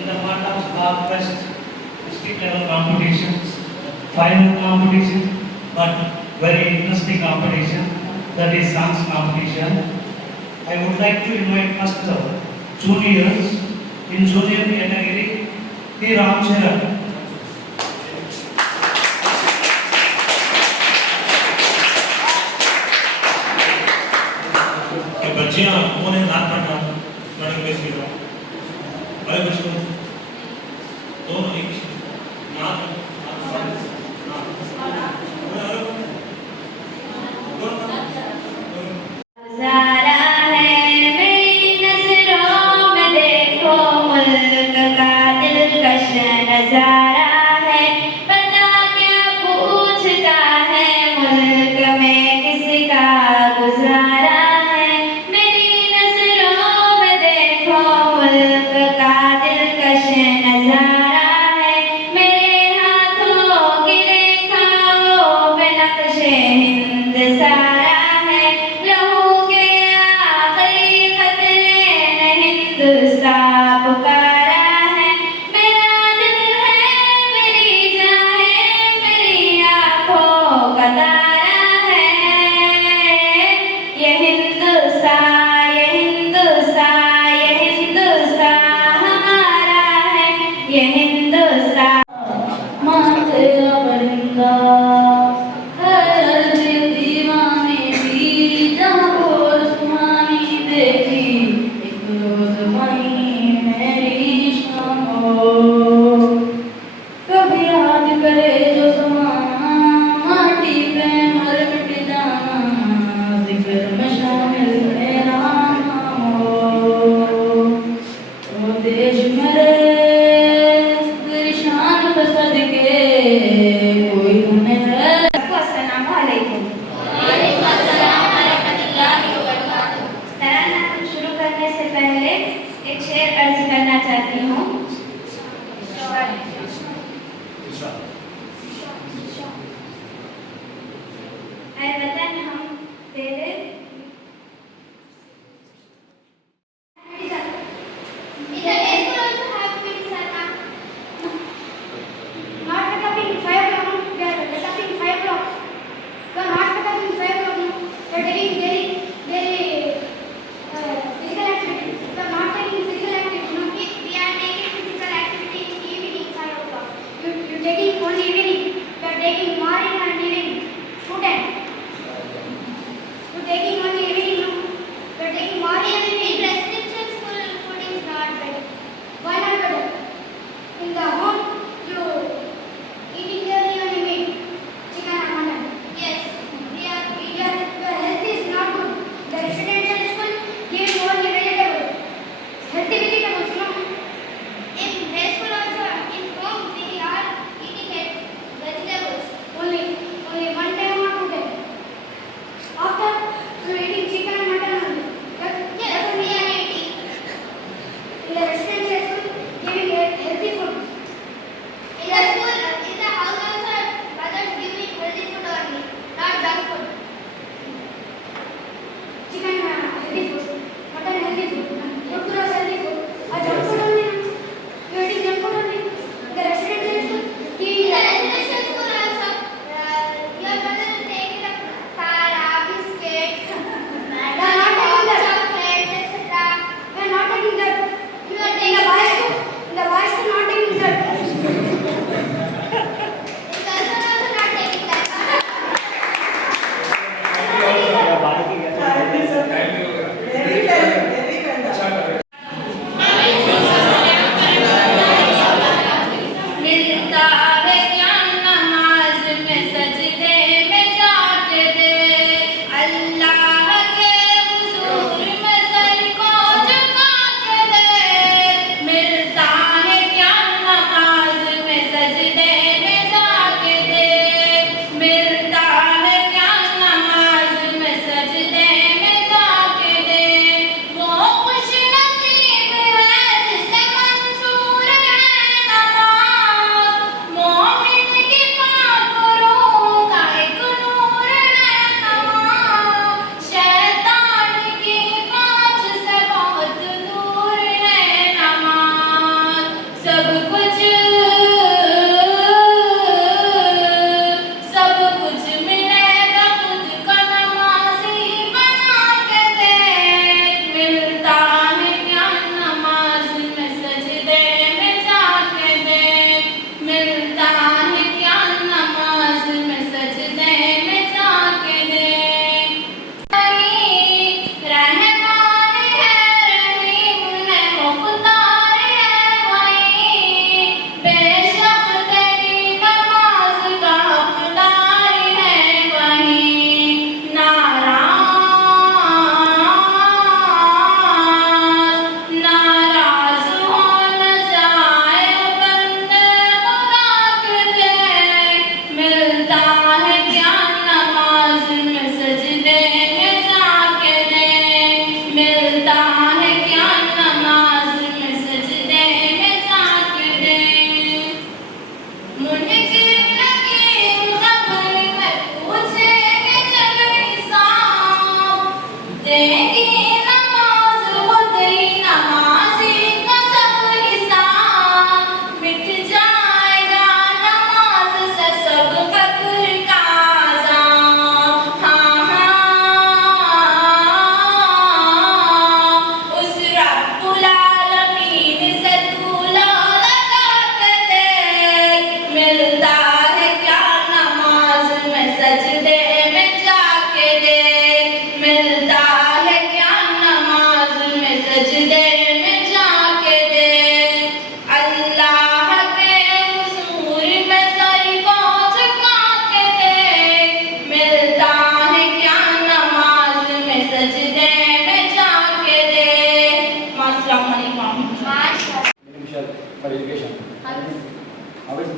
in the part of Spark Fest, district level competitions, final competition, but very interesting competition, that is songs competition. I would like to invite first juniors in junior category, P. Ramcharan. बच्चियां उन्हें नाक पढ़ना madam के सीधा अरे बच्चों दोनों एक नाक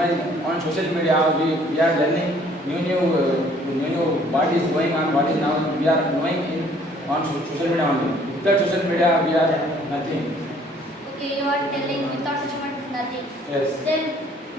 on social media we are learning new what is going on, what is now we are knowing on social media only. Without social media we are nothing. Okay, you are telling without social media is nothing. Yes. Then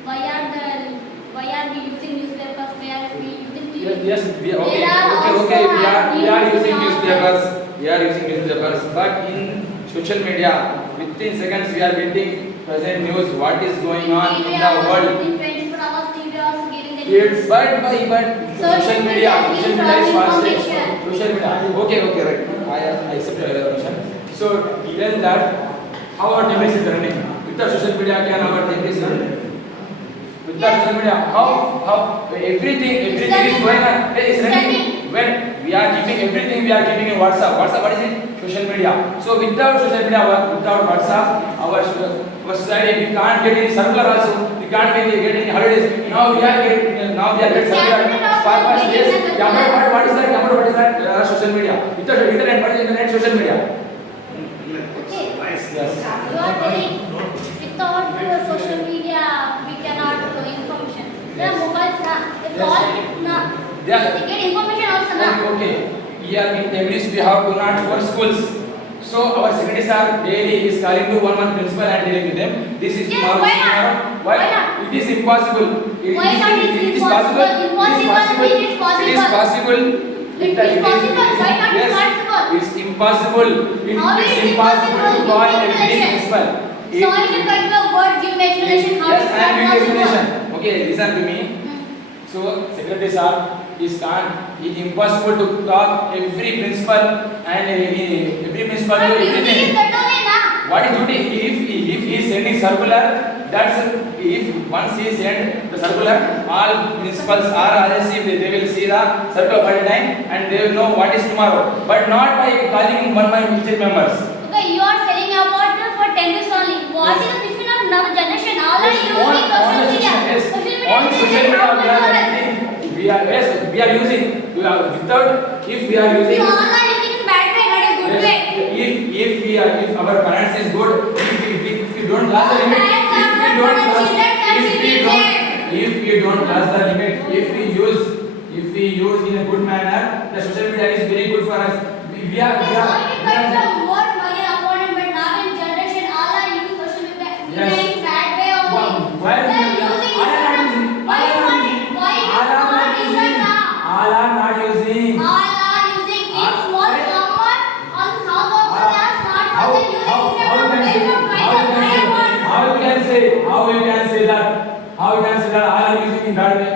why are we using newspapers? Why are we using TV? Yes, we okay. There are also We are using news newspapers. We are using newspapers, but in social media, within seconds we are getting present news. What is going on in the world? In 24 hours, TV also giving the news. It's but social media is fast. Social media. Okay, right. I accept your question. So tell that how our device is running. Without social media, can our device run? Without social media, how everything is going on. It's running. When we are keeping everything, we are keeping in WhatsApp. WhatsApp, what is it? Social media. So without social media, without WhatsApp, our society, we can't get any circular also. We can't get any holidays. Now we are getting circular. Fast days. What is that? Social media. Without internet, what is internet? Social media. Okay. Yes. You are telling without social media we cannot do information. There are mobiles now. It's all now. Yeah. They get information also now. Okay. Here in TMREIS we have do not for schools. So our secretaries are daily is calling to one principal and dealing with them. This is Yes, tomorrow. why not? Why? Why not? It is impossible. Why not? It is possible. Impossible. It is possible. It is possible. Why not? Yes. Possible. It's impossible. How is it impossible to possible? call Give every explanation. principal. Sorry to cut your words. Give me explanation. How Yes, is I am that giving explanation. possible? Okay, listen to me. So secretaries are it's impossible to talk every principal and every principal to But duty everything. is that only now. What is duty? If he is sending circular, that's if once he send the circular, all principals are received. They will see the circular by the time and they will know what is tomorrow. But not by calling one by teacher members. Okay, you are selling about for 10 days only. What is the difference of now generation? All are using social media. Yes. Social On social media media. we are using. Without if we are We using. all are using in bad way, not a good way. If our parents is good, if we don't pass the limit, if we don't pass the limit, if we use in a good manner, the social media is very good for us. We are More money opponent, but now in generation all are using social media in a bad way only. Why They are using all are not using? why you want is that now? All are not using. All are using in small format on house also they are smart phone they using How you can say that? How you can say that all are using in bad way?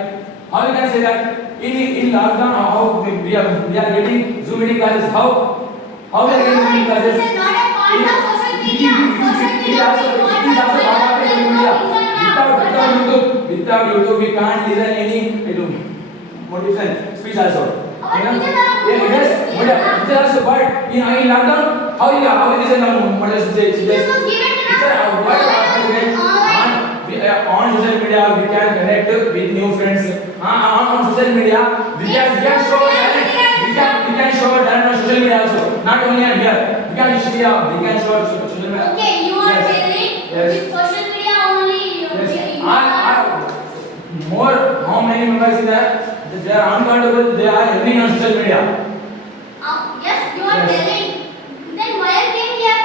How you can say that? In lockdown, how we are getting Zoom meeting classes? How we are getting Zoom meeting classes? This is not a part of social media. Social media It is also part of social media. Without YouTube, we can't listen any motivation speech also. Yes, teacher also. But in lockdown, how you listen to motivation speech? This was given to On social media, we can connect with new friends. On social media, we can show talent. We can show talent on social media also. Not only on here. We can show social media. Okay, you are telling Yes. with social media only. More, how many members is there? They are uncountable. They are earning on social media. Yes, you are Yes. telling. Then why are you here?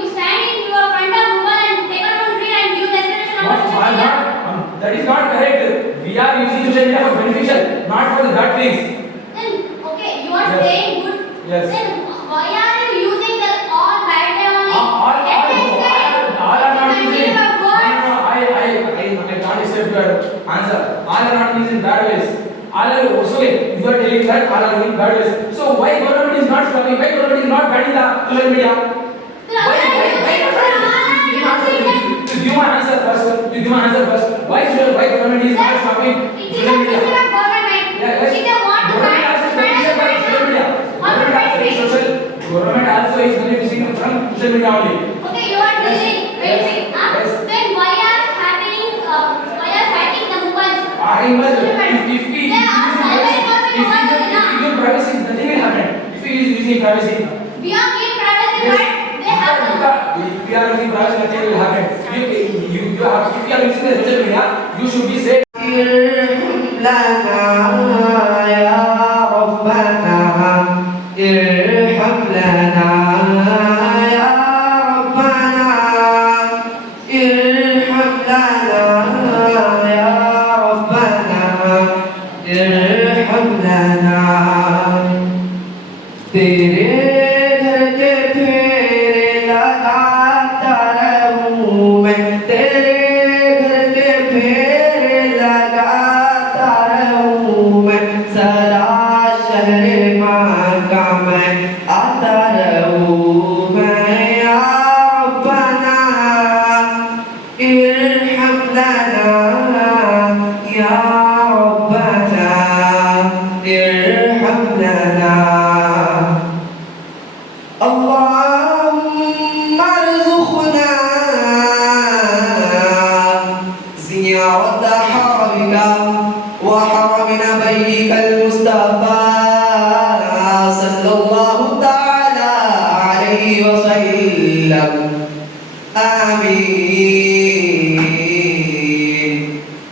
You stand in your front of mobile and take out one screen and give explanation about social media. That is not correct. We are using social media for beneficial, not for the bad things. Then okay, you are Yes. saying good. Yes. Then why are you using the all bad way only? All are not using. Your words. No, I can't accept your answer. All are not using bad ways. All are also you are telling that all are using bad ways. So why government is not stopping? Why government is not banning the social media? Give my answer first. Why government is not stopping social media? Government also is benefiting from social media only. Okay, you are telling. Yes. Then why are happening? Why are fighting the mobiles? If we They are give privacy, nothing will happen. If we use using privacy, we are giving privacy, Yes. but they have to. If we are using privacy, nothing will happen. You you are using the social media, you should be safe.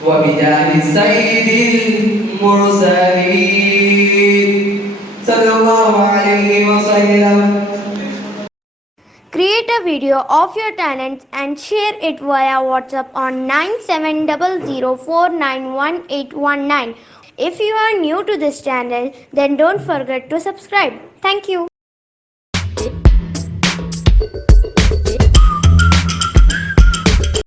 وبجاه سيد المرسلين صلى الله عليه وسلم. Create a video of your talents and share it via WhatsApp on 9700491819. If you are new to this channel, then don't forget to subscribe. Thank you.